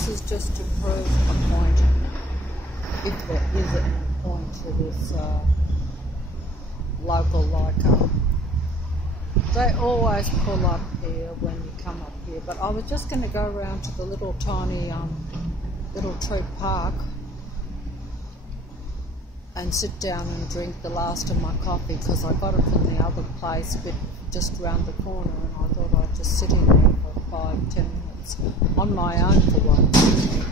this is just to prove a point, if there is any point to this local Leica. They always pull up here when you come up here, but I was just going to go around to the little tiny Little Treat Park and sit down and drink the last of my coffee, because I got it from the other place a bit just round the corner, and I thought I'd just sit in there for 5-10 minutes on my own for once.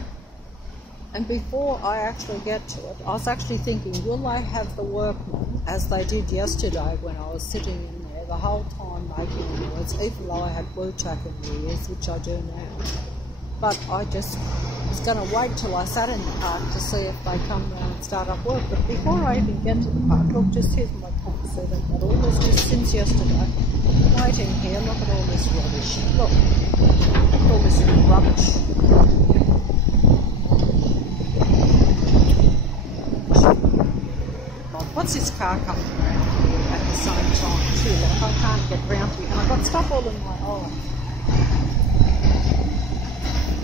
And before I actually get to it, I was actually thinking, will they have the workmen, as they did yesterday when I was sitting in there the whole time making noise, even though I had blue tack in the ears, which I do now. But I just was going to wait till I sat in the park to see if they come round and start up work. But before I even get to the park, look, just here's my computer. They've got all this just since yesterday. Waiting here, look at all this rubbish. Look at all this rubbish. What's this car coming around here at the same time too? Like I can't get round to it, and I've got stuff all in my eye.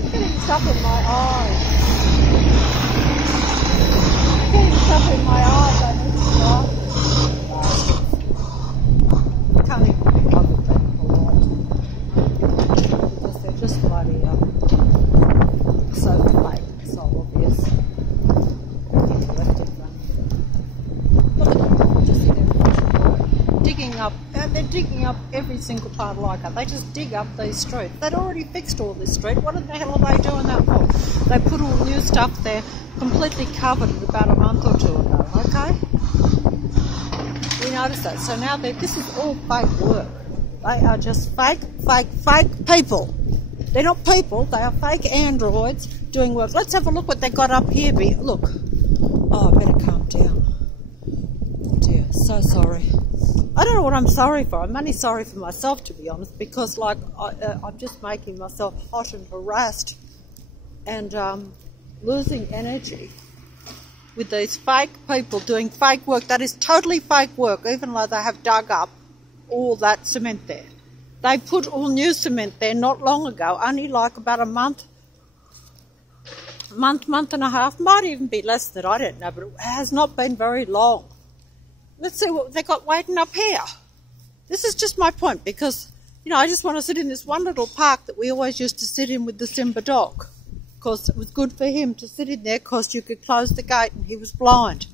I'm getting stuff in my eyes. I'm getting stuff in my eyes. I need to I can't even think of it because they're just bloody so fake, so obvious. They're digging up every single part like that. They just dig up these streets. They'd already fixed all this street. What the hell are they doing that for? They put all new stuff there, completely covered it about a month or two ago, okay? We noticed that. So now this is all fake work. They are just fake people. They're not people, they are fake androids doing work. Let's have a look what they got up here. Look. Oh, I better calm down. Oh dear, so sorry. I don't know what I'm sorry for. I'm only sorry for myself, to be honest, because like I'm just making myself hot and harassed and losing energy with these fake people doing fake work. That is totally fake work, even though they have dug up all that cement there. They put all new cement there not long ago, only like about a month and a half, might even be less than, I don't know, but it has not been very long. Let's see what they got waiting up here. This is just my point, because, you know, I just want to sit in this one little park that we always used to sit in with the Simba dog. Because it was good for him to sit in there because you could close the gate and he was blind.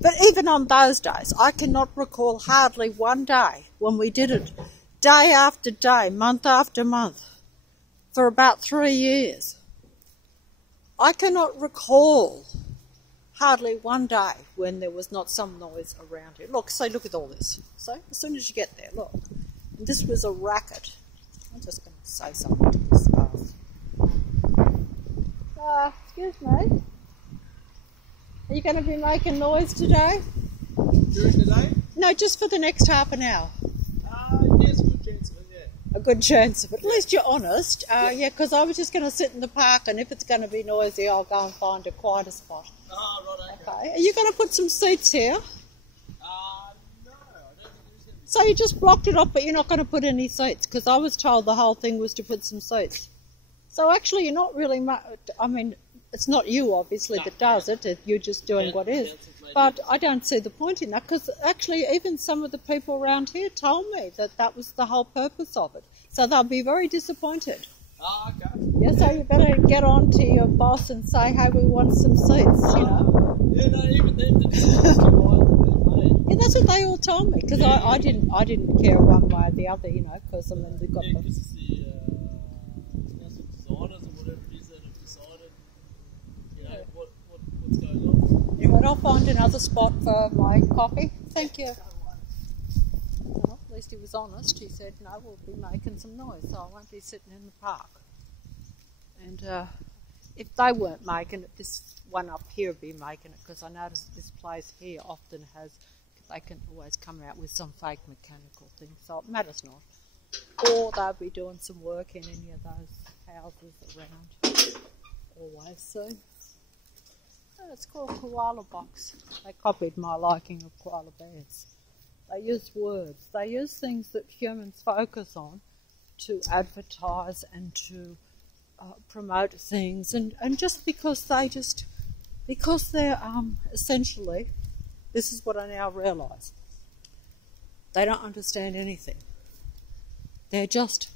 But even on those days, I cannot recall hardly one day when we did it day after day, month after month, for about 3 years. I cannot recall hardly one day when there was not some noise around here. Look at all this. So, as soon as you get there, look. And this was a racket. I'm just going to say something to this bus. Excuse me. Are you going to be making noise today? During the day? No, just for the next half an hour. Yes, a good chance of it, yeah. A good chance of it. At least you're honest. Yeah, because I was just going to sit in the park, and if it's going to be noisy, I'll go and find a quieter spot. Oh, right, Okay. Are you going to put some seats here? No, I don't think there's any. So you just blocked it off, but you're not going to put any seats? Because I was told the whole thing was to put some seats. So actually, you're not really I mean, it's not you, obviously, that does it. You're just doing what is. But I don't see the point in that, because actually even some of the people around here told me that that was the whole purpose of it. So they'll be very disappointed. Oh, okay. Yeah, so you better get on to your boss and say, hey, we want some seats, you know. Yeah, no, even then, Yeah, that's what they all told me, because I didn't care one way or the other, you know, because I mean, we've got because it's the council designers or whatever it is that have decided, you know, what's going on. Anyway, I'll find another spot for my coffee. Thank you. Well, at least he was honest. He said, no, we'll be making some noise, so I won't be sitting in the park. And if they weren't making it, this one up here would be making it, because I noticed this place here often has, they can always come out with some fake mechanical thing, so it matters not. Or they'll be doing some work in any of those houses around. Always see. Oh, it's called Koala Box. They copied my liking of koala bears. They use words. They use things that humans focus on to advertise and to promote things, and just because they're essentially, this is what I now realise, they don't understand anything. They're just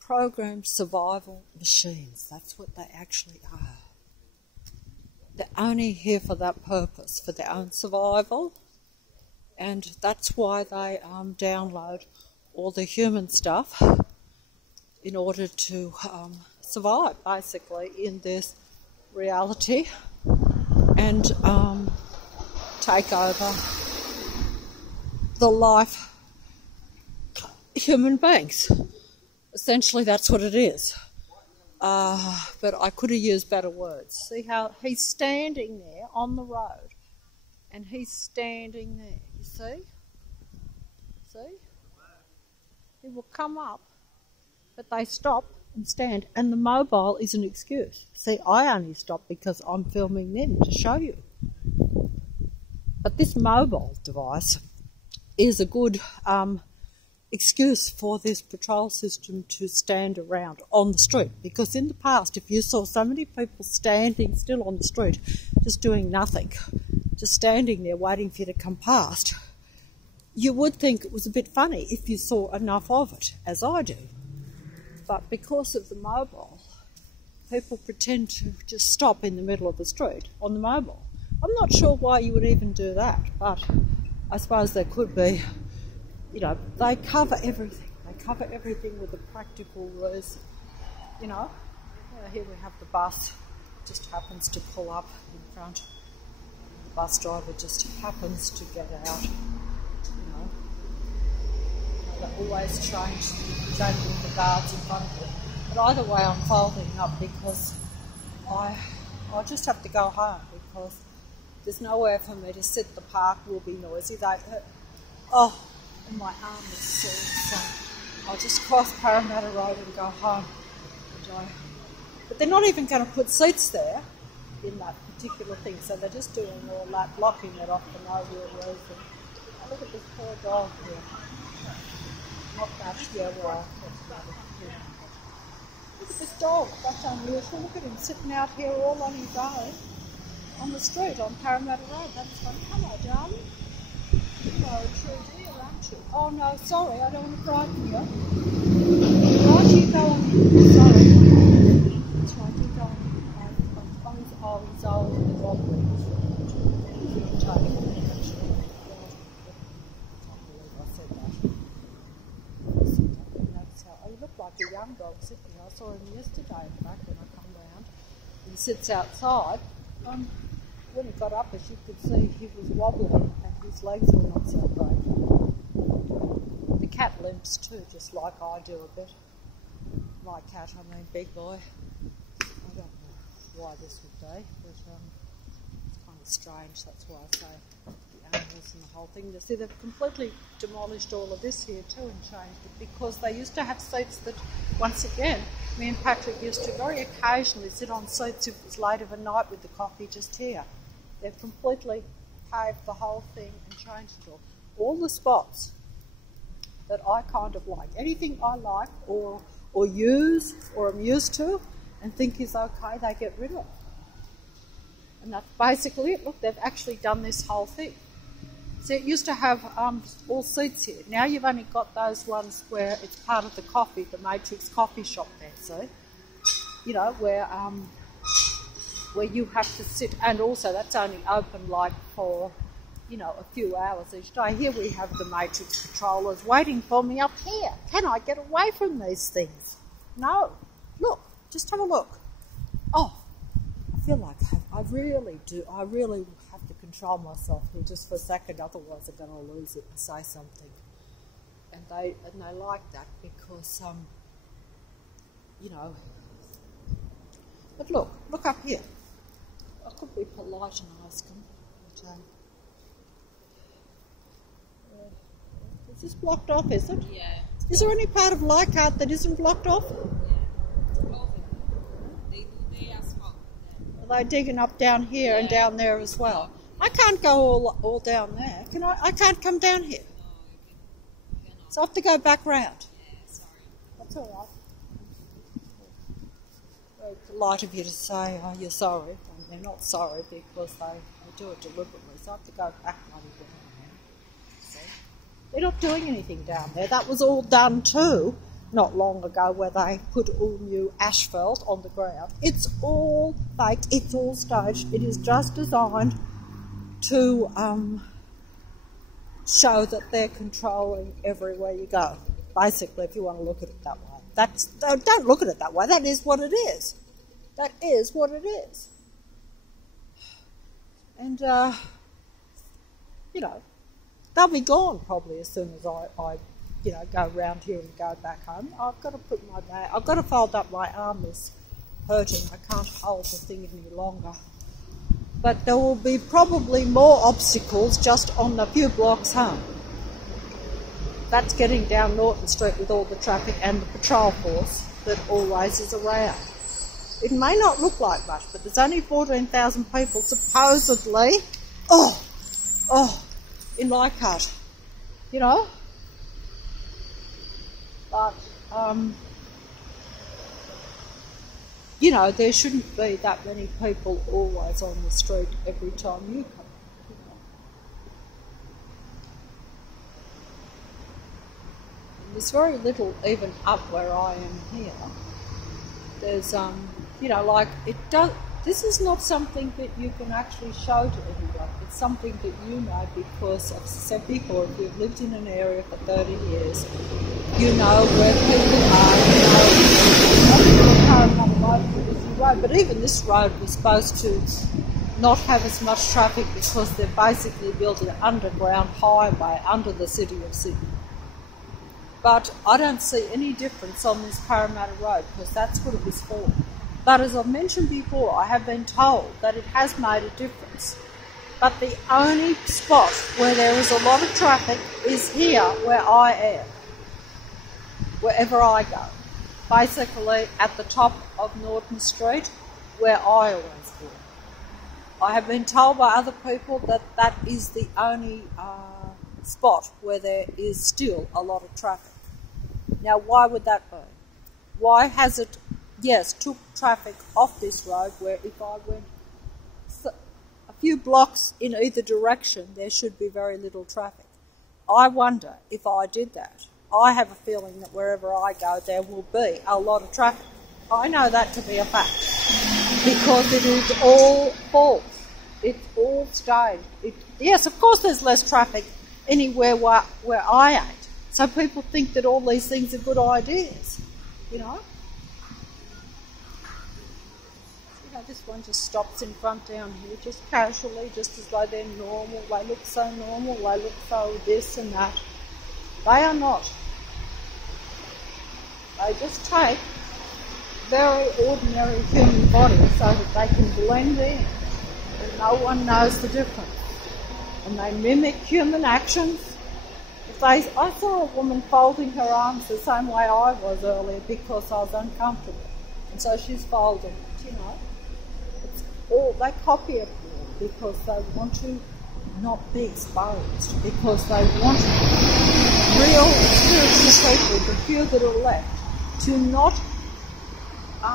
programmed survival machines. That's what they actually are. They're only here for that purpose, for their own survival, and that's why they download all the human stuff in order to survive, basically, in this reality, and take over the life human beings. Essentially, that's what it is. But I could have used better words. See how he's standing there on the road, and he's standing there, you see? See? He will come up, but they stop and stand, and the mobile is an excuse. See, I only stop because I'm filming them to show you. But this mobile device is a good excuse for this patrol system to stand around on the street, because in the past, if you saw so many people standing still on the street, just doing nothing, just standing there waiting for you to come past, you would think it was a bit funny if you saw enough of it, as I do. But because of the mobile, people pretend to just stop in the middle of the street on the mobile. I'm not sure why you would even do that, but I suppose there could be. You know, they cover everything. They cover everything with a practical reason. You know, here we have the bus, just happens to pull up in front. The bus driver just happens to get out. You know, they're always changing the guards in front of them. But either way, I'm folding up because I just have to go home because there's nowhere for me to sit. The park will be noisy. And my arm is sore, so I'll just cross Parramatta Road and go home. But they're not even going to put seats there in that particular thing, so they're just doing all that, blocking it off for no real reason. Oh, look at this poor dog here. Not that, yeah, well, look at this dog, that's unusual. Look at him sitting out here all on his own on the street on Parramatta Road. That's funny. Hello, darling. Hello, true dear, aren't you? Oh no, sorry, I don't want to frighten you. Right, you go on. Sorry. That's right, you go on. He's old and wobbly. I can't believe I said that. Oh, you look like a young dog sitting there. I saw him yesterday, in fact, when I come round. He sits outside. When he got up, as you could see, he was wobbling and his legs were not so great. The cat limps too, just like I do a bit. My cat, I mean, big boy. I don't know why this would be, but it's kind of strange. That's why I say the animals and the whole thing. You see, they've completely demolished all of this here too and changed it, because they used to have seats that, once again, me and Patrick used to very occasionally sit on seats if it was late of a night with the coffee just here. They've completely paved the whole thing and changed it all. All the spots that I kind of like, anything I like or use or am used to and think is okay, they get rid of. And that's basically it. Look, they've actually done this whole thing. See, it used to have all seats here. Now you've only got those ones where it's part of the coffee, the Matrix coffee shop there, see? You know, where you have to sit, and also that's only open like for, you know, a few hours each day. Here we have the Matrix patrollers waiting for me up here. Can I get away from these things? No. Look, just have a look. Oh, I feel like I really have to control myself here just for a second, otherwise I'm going to lose it and say something. And they like that because, you know. But look up here. I could be polite and ask them. But, is this blocked off, is it? Yeah. Is there any part of Leichhardt that isn't blocked off? Yeah. They do the asphalt. Are they digging up down here and down there as well? I can't go all down there. Can I? I can't come down here. No, you cannot. So I have to go back round. Yeah, sorry. That's all right. polite of you to say, oh, you're sorry. And they're not sorry because they do it deliberately. So I have to go back bloody down there. See? They're not doing anything down there. That was all done too not long ago, where they put all new asphalt on the ground. It's all fake. It's all staged. It is just designed to show that they're controlling everywhere you go. Basically, if you want to look at it that way. Don't look at it that way. That is what it is. That is what it is. And, you know, they'll be gone probably as soon as I go round here and go back home. I've got to put my bag, I've got to fold up my arm is hurting. I can't hold the thing any longer. But there will be probably more obstacles just on the few blocks home. That's getting down Norton Street with all the traffic and the patrol force that always is around. It may not look like much, but there's only 14,000 people supposedly, in Leichhardt, you know. But, you know, there shouldn't be that many people always on the street every time you come. You know. And there's very little even up where I am here. There's, you know, like, it does. This is not something that you can actually show to everyone. It's something that you know because, as I said before, if you've lived in an area for 30 years, you know where people are, you know, but even this road was supposed to not have as much traffic because they're basically built an underground highway under the city of Sydney. But I don't see any difference on this Parramatta Road because that's what it was for. But as I've mentioned before, I have been told that it has made a difference. But the only spot where there is a lot of traffic is here where I am, wherever I go. Basically at the top of Norton Street, where I always go. I have been told by other people that that is the only spot where there is still a lot of traffic. Now, why would that be? Why has it, yes, took traffic off this road where if I went a few blocks in either direction, there should be very little traffic. I wonder if I did that. I have a feeling that wherever I go, there will be a lot of traffic. I know that to be a fact because it is all false. It's all staged. Yes, of course there's less traffic anywhere where I ain't. So people think that all these things are good ideas, you know. This one just stops in front down here, just casually, just as though they're normal. They look so normal, they look so this and that. They are not. They just take very ordinary human bodies so that they can blend in and no one knows the difference. And they mimic human actions. I saw a woman folding her arms the same way I was earlier because I was uncomfortable. And so she's folding it, you know. They copy it because they want to not be exposed, because they want real spiritual people, the few that are left, to not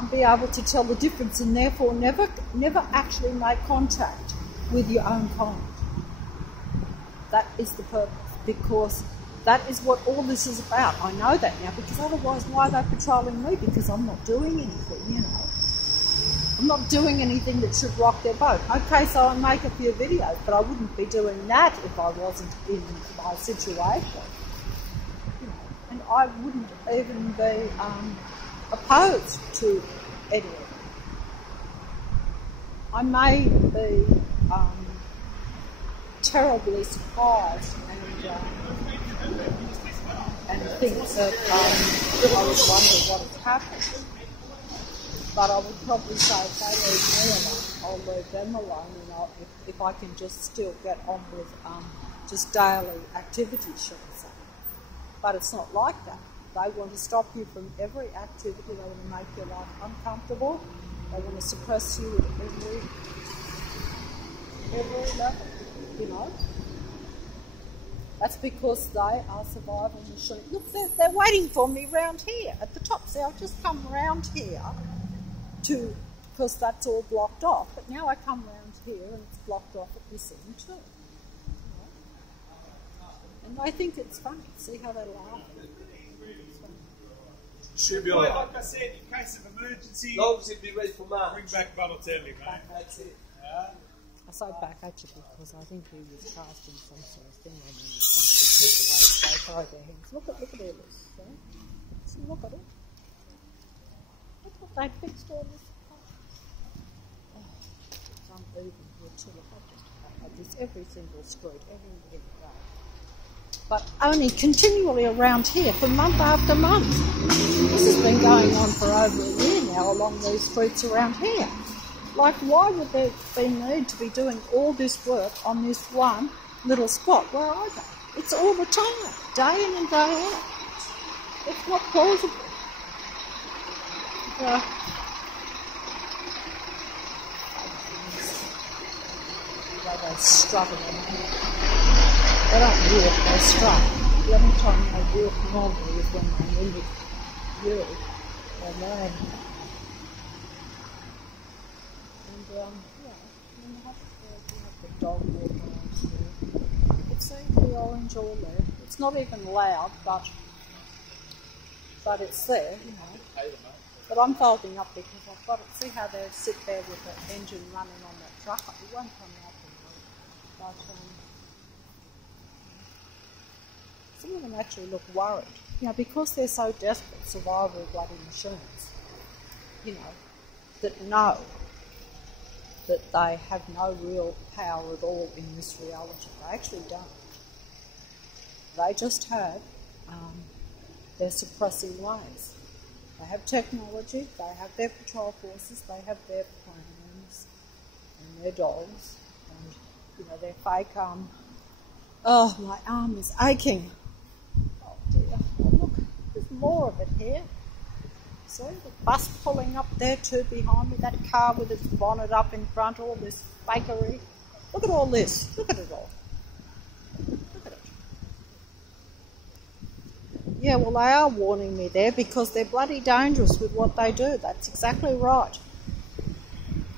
be able to tell the difference and therefore never actually make contact with your own kind. That is the purpose, because that is what all this is about. I know that now, because otherwise why are they patrolling me? Because I'm not doing anything, you know. I'm not doing anything that should rock their boat. Okay, so I make a few videos, but I wouldn't be doing that if I wasn't in my situation. You know, and I wouldn't even be opposed to any of it. I may be terribly surprised and think that I would wonder what has happened. But I would probably say if they leave me alone, I'll leave them alone, and if I can just still get on with just daily activities, shall I say. But it's not like that. They want to stop you from every activity. They want to make your life uncomfortable. They want to suppress you at every level, you know. That's because they are survival machines. Look, they're waiting for me round here at the top. See, I've just come round here. because that's all blocked off. But now I come round here and it's blocked off at this end too. And I think it's funny. See how they laugh? Should be alright. Like I said, in case of emergency, Obviously, be ready for March. bring back Balotelli, mate. That's it. I say back actually because I think he was casting some sort of thing on them or something because the way they throw their hands. Look at all this. See, look at it. Look what they fixed all this. Oh, it's uneven here too. Look, I just had this every single street, every road. But only continually around here for month after month. This has been going on for over a year now along these streets around here. Like, why would there be need to be doing all this work on this one little spot? Where are they? It's all the time, day in and day out. It's not plausible. They're struggling on here. They don't walk, they strut. The only time they walk normally is when they need you or land. And you have the dog walking around here. You can see the orange all there. It's not even loud, but it's there, you know. But I'm folding up because I've got to see how they sit there with the engine running on that truck. It won't come out anymore. But some of them actually look worried, you know, because they're so desperate, survival bloody machines, you know, that know that they have no real power at all in this reality. They actually don't. They just have their suppressing ways. They have technology, they have their patrol forces, they have their planes and their dogs, and, you know, their fake oh, my arm is aching. Oh dear, oh, look, there's more of it here. See, the bus pulling up there too behind me, that car with its bonnet up in front, all this fakery. Look at all this, look at it all. Look at it. Yeah, well, they are warning me there because they're bloody dangerous with what they do. That's exactly right.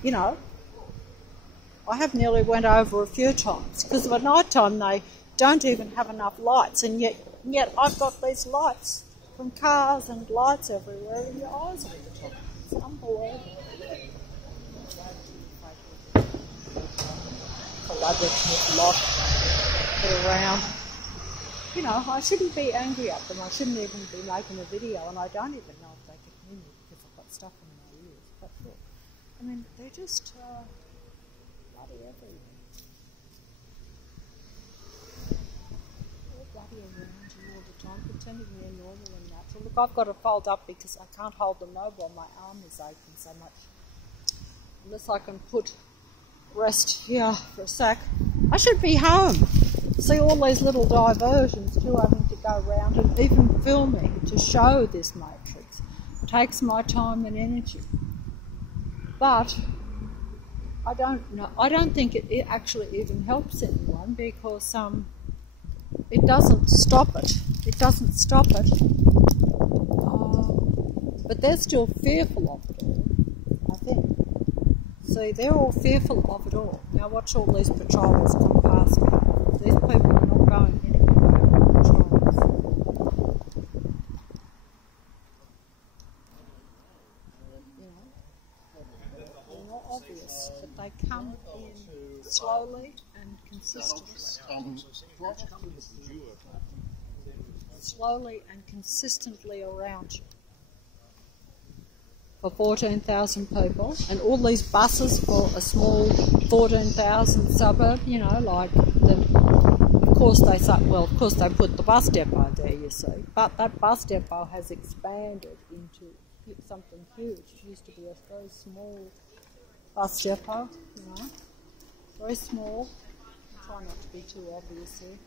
You know, I have nearly went over a few times because at night time they don't even have enough lights, and yet I've got these lights from cars and lights everywhere and your eyes all the time. It's unbelievable. Collaborative lot put around. You know, I shouldn't be angry at them. I shouldn't even be making a video, and I don't even know if they can hear me because I've got stuff in my ears. But look, I mean, they're just bloody everywhere. They're bloody around you all the time, pretending they're normal and natural. Look, I've got to fold up because I can't hold them mobile. My arm is aching so much. Unless I can rest here for a sec. I should be home. See all these little diversions too, having to go around and even filming to show this matrix. It takes my time and energy. But I don't know. I don't think it actually even helps anyone because it doesn't stop it. It doesn't stop it. But they're still fearful of it all, I think. See, they're all fearful of it all. Now watch all these patrols come past me. These people are not going anywhere on patrols. You know, they're not obvious, but they come in slowly and consistently. Slowly and consistently around you. For 14,000 people, and all these buses for a small 14,000 suburb, you know, like of course they put the bus depot there, you see, but that bus depot has expanded into something huge. It used to be a very small bus depot, you know, very small. I try not to be too obvious here.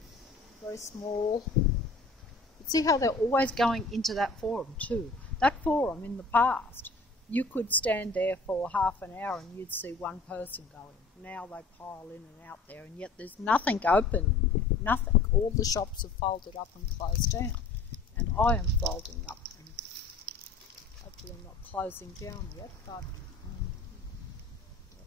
Very small. But see how they're always going into that forum too. That forum in the past, you could stand there for half an hour and you'd see one person going. Now they pile in and out there, and yet there's nothing open in there. Nothing. All the shops are folded up and closed down. And I am folding up and hopefully not closing down yet, but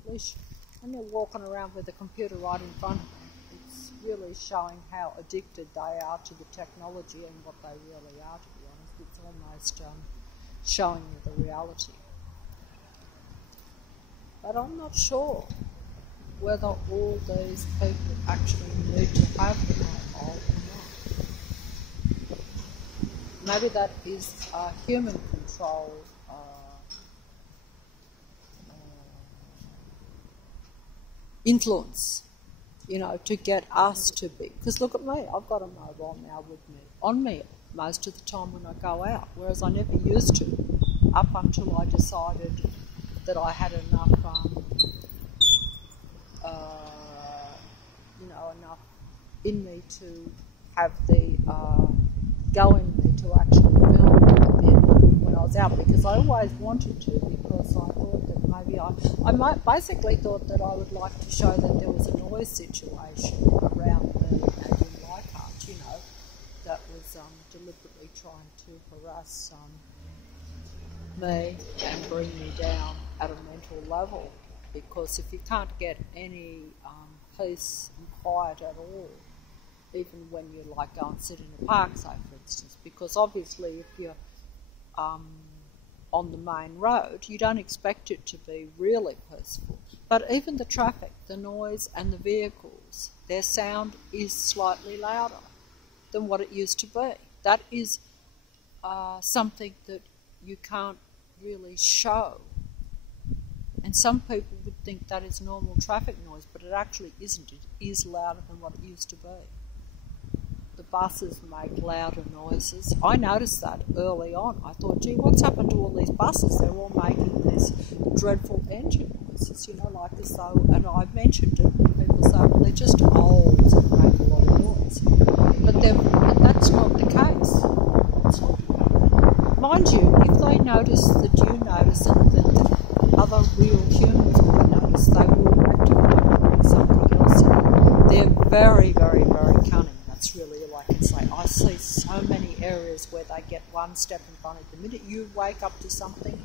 at least when they're walking around with a computer right in front of them, it's really showing how addicted they are to the technology and what they really are, to be honest. It's almost showing you the reality. But I'm not sure whether all these people actually need to have the mobile or not. Maybe that is a human control influence, you know, to get us to be. Because look at me, I've got a mobile now with me, on me, most of the time when I go out, whereas I never used to, up until I decided that I had enough, enough in me to have the go in me to actually film when I was out, because I always wanted to, because I thought that maybe I basically thought that I would like to show that there was a noise situation around me and in Leichhardt, you know, that was deliberately trying to harass me and bring me down at a mental level, because if you can't get any peace and quiet at all, even when you like go and sit in a park, say for instance, because obviously if you're on the main road, you don't expect it to be really peaceful. But even the traffic, the noise and the vehicles, their sound is slightly louder than what it used to be. That is something that you can't really show. And some people would think that is normal traffic noise, but it actually isn't. It is louder than what it used to be. The buses make louder noises. I noticed that early on. I thought, gee, what's happened to all these buses? They're all making these dreadful engine noises, you know, like as though, and I mentioned it, and people say, well, they're just old and make a lot of noise. But that's not the case. It's not. Mind you, if they notice that you notice it, that other real humans will notice, they will rectify it with something else. They're very, very, very cunning. That's really all I can say. I see so many areas where they get one step in front of you. The minute you wake up to something,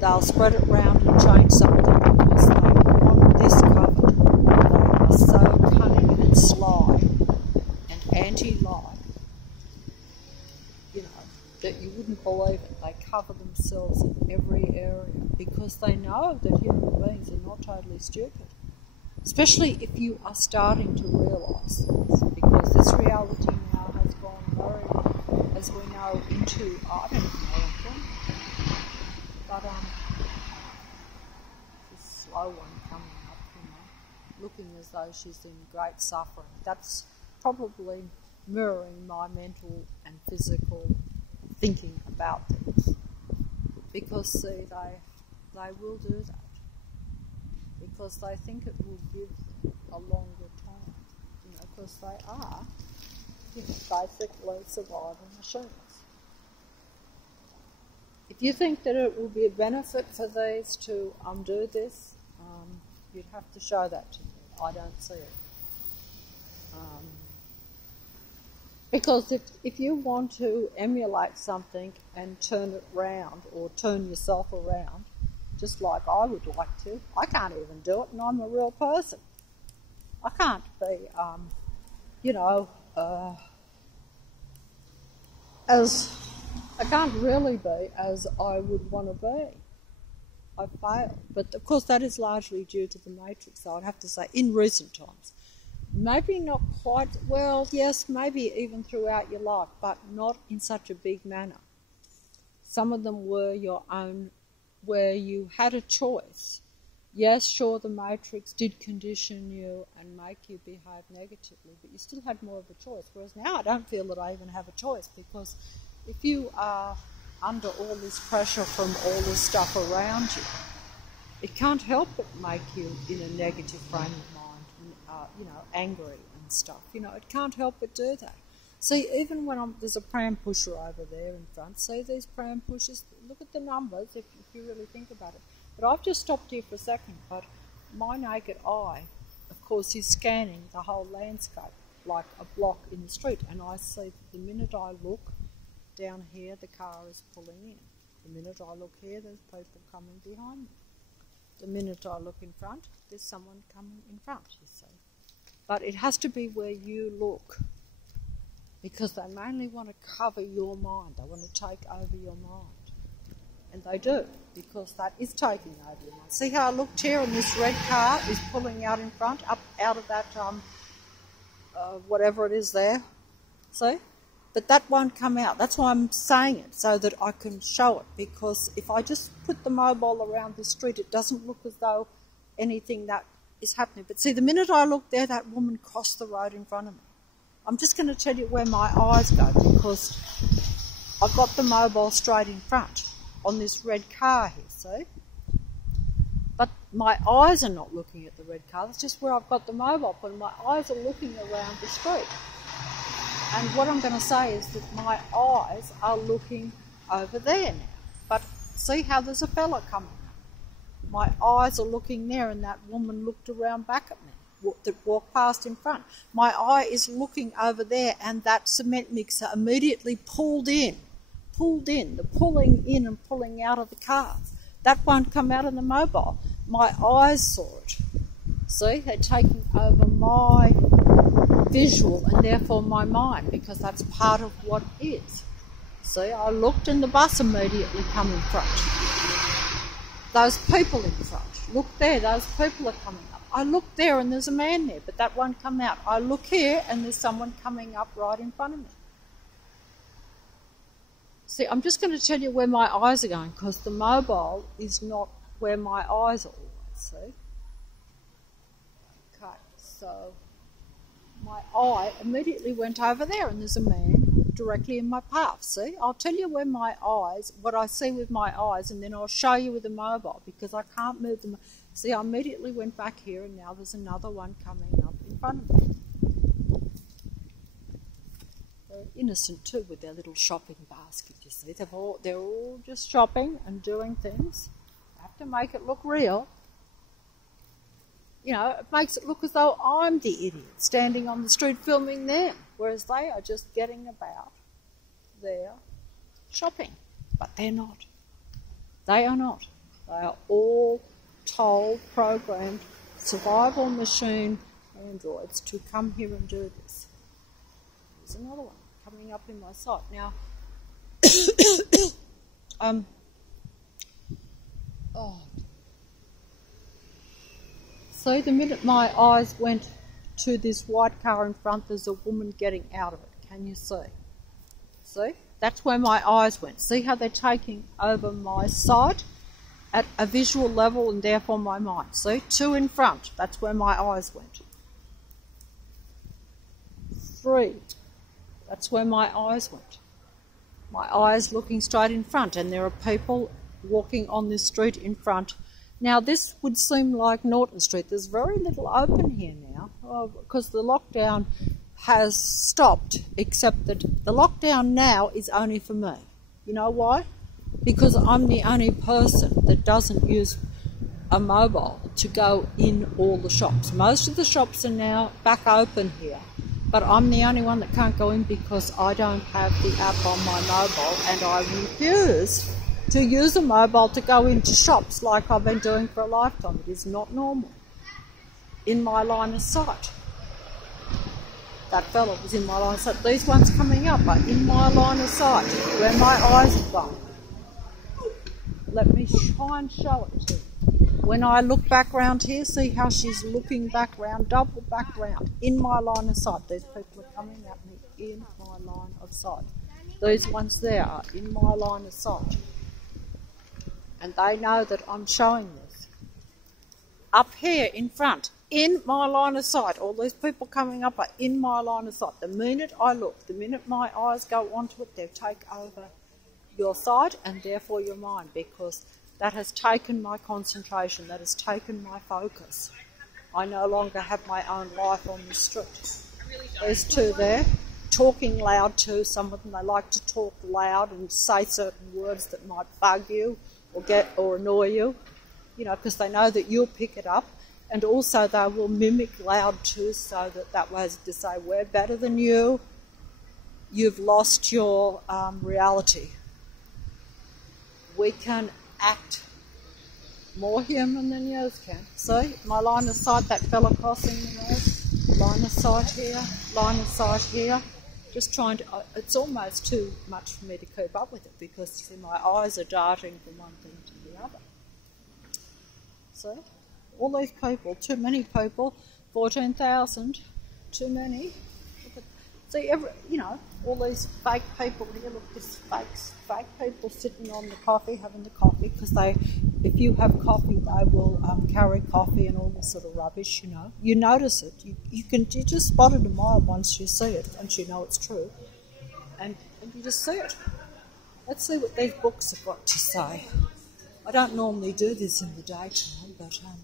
they'll spread it round and change something because they want this covered. They are so cunning and sly and anti-life, you know, that you wouldn't believe it. They cover themselves in every area because they know that human beings are not totally stupid. Especially if you are starting to realise this, because this reality now has gone very, as we know, into, I don't know, but this slow one coming up, you know, looking as though she's in great suffering. That's probably mirroring my mental and physical thinking about things, because see, they will do that. Because they think it will give them a longer time, you know, because they are, you know, basically survival machines. If you think that it will be a benefit for these to undo this, you'd have to show that to me. I don't see it. Because if you want to emulate something and turn it round, or turn yourself around, just like I would like to. I can't even do it, and I'm a real person. I can't be, I can't really be as I would want to be. I fail. But of course that is largely due to the Matrix, so I'd have to say in recent times. Maybe not quite, well, yes, maybe even throughout your life, but not in such a big manner. Some of them were your own, where you had a choice. Yes, sure, the Matrix did condition you and make you behave negatively, but you still had more of a choice. Whereas now I don't feel that I even have a choice, because if you are under all this pressure from all this stuff around you, it can't help but make you in a negative frame of mind, angry and stuff. It can't help but do that. See, even when there's a pram pusher over there in front, see these pram pushers, look at the numbers if you really think about it. But I've just stopped here for a second, but my naked eye, of course, is scanning the whole landscape like a block in the street, and I see that the minute I look down here, the car is pulling in. The minute I look here, there's people coming behind me. The minute I look in front, there's someone coming in front, you see. But it has to be where you look, because they mainly want to cover your mind. They want to take over your mind. And they do, because that is taking over your mind. See how I looked here and this red car is pulling out in front, up out of that, whatever it is there. See? But that won't come out. That's why I'm saying it, so that I can show it. Because if I just put the mobile around the street, it doesn't look as though anything that is happening. But see, the minute I look there, that woman crossed the road in front of me. I'm just going to tell you where my eyes go, because I've got the mobile straight in front on this red car here, see? But my eyes are not looking at the red car. That's just where I've got the mobile put. My eyes are looking around the street. And what I'm going to say is that my eyes are looking over there now. But see how there's a fella coming up. My eyes are looking there, and that woman looked around back at me that walked past in front. My eye is looking over there, and that cement mixer immediately pulled in, the pulling in and pulling out of the car. That won't come out of the mobile. My eyes saw it. See, they're taking over my visual and therefore my mind, because that's part of what is. See, I looked and the bus immediately come in front. Those people in front. Look there, those people are coming up. I look there and there's a man there, but that won't come out. I look here and there's someone coming up right in front of me. See, I'm just going to tell you where my eyes are going, because the mobile is not where my eyes are always, see? Okay, so my eye immediately went over there and there's a man directly in my path, see? I'll tell you where my eyes, what I see with my eyes, and then I'll show you with the mobile, because I can't move them. See, I immediately went back here and now there's another one coming up in front of me. They're innocent too with their little shopping basket, you see. They're all just shopping and doing things. They have to make it look real. You know, it makes it look as though I'm the idiot standing on the street filming them, whereas they are just getting about their shopping. But they're not. They are not. They are all told, programmed, survival machine androids to come here and do this. There's another one coming up in my sight. Now, so the minute my eyes went to this white car in front, there's a woman getting out of it. Can you see? See? That's where my eyes went. See how they're taking over my sight at a visual level and therefore my mind. See? 2 in front. That's where my eyes went. 3. That's where my eyes went. My eyes looking straight in front, and there are people walking on this street in front. Now, this would seem like Norton Street. There's very little open here now because the lockdown has stopped, except that the lockdown now is only for me. You know why? Because I'm the only person that doesn't use a mobile to go in all the shops. Most of the shops are now back open here, but I'm the only one that can't go in because I don't have the app on my mobile, and I refuse to use a mobile to go into shops like I've been doing for a lifetime. It is not normal. In my line of sight. That fella was in my line of sight. These ones coming up are in my line of sight, where my eyes have gone. Let me try and show it to you. When I look back round here, see how she's looking back round, double back round, in my line of sight. These people are coming at me in my line of sight. These ones there are in my line of sight. And they know that I'm showing this. Up here in front, in my line of sight, all these people coming up are in my line of sight. The minute I look, the minute my eyes go onto it, they take over your sight and therefore your mind, because that has taken my concentration, that has taken my focus. I no longer have my own life on the street. There's 2 there, talking loud too. Some of them, they like to talk loud and say certain words that might bug you or annoy you, you know, because they know that you'll pick it up. And also they will mimic loud too, so that way to say, we're better than you, you've lost your reality. We can act More human than yours can. See, my line of sight, that fella crossing the road, line of sight here, line of sight here. Just trying to, it's almost too much for me to keep up with it because, see, my eyes are darting from one thing to the other. See, all these people, too many people, 14,000, too many. See, all these fake people here, look, this fake people sitting on the coffee, having the coffee, because if you have coffee, they will carry coffee and all this sort of rubbish, You notice it. You just spot it a mile once you see it, once you know it's true. And you just see it. Let's see what these books have got to say. I don't normally do this in the daytime, but I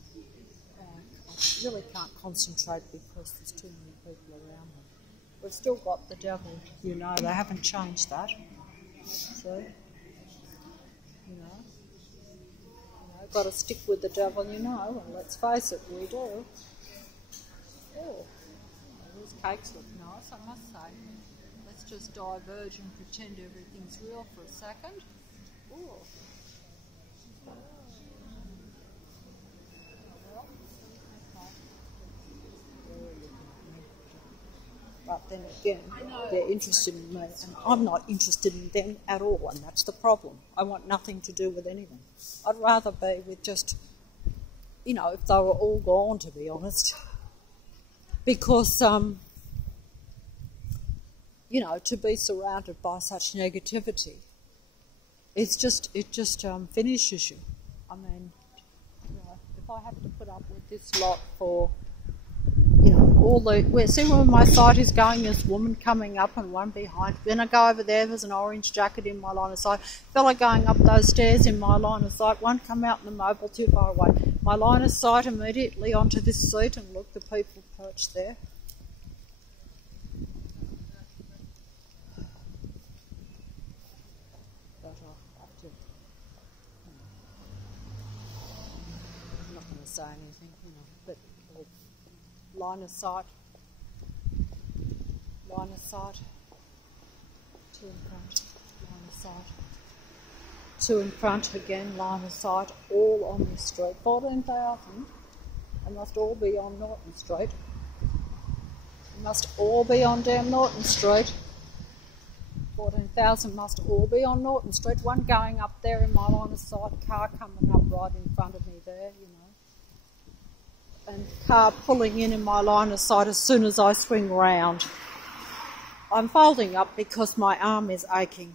really can't concentrate because there's too many people around me. We've still got the devil, they haven't changed that. So, got to stick with the devil, and let's face it, we do. Oh, these cakes look nice, I must say. Let's just diverge and pretend everything's real for a second. Oh. But then again, they're interested in me, and I'm not interested in them at all, and that's the problem. I want nothing to do with anything. I'd rather be with just, if they were all gone, to be honest. Because, to be surrounded by such negativity, it just finishes you. I mean, if I have to put up with this lot for... see where my sight is going, this woman coming up and one behind. Then I go over there's an orange jacket in my line of sight. Fella going up those stairs in my line of sight. One come out in the mobile too far away. My line of sight immediately onto this seat, and look, the people perched there. But I have to... I'm not going to say anything, but... Line of sight, two in front, line of sight, two in front again, line of sight, all on this street. 14,000, they must all be on Norton Street. They must all be on damn Norton Street. 14,000 must all be on Norton Street. One going up there in my line of sight, car coming up right in front of me there, and car pulling in my line of sight as soon as I swing round. I'm folding up because my arm is aching.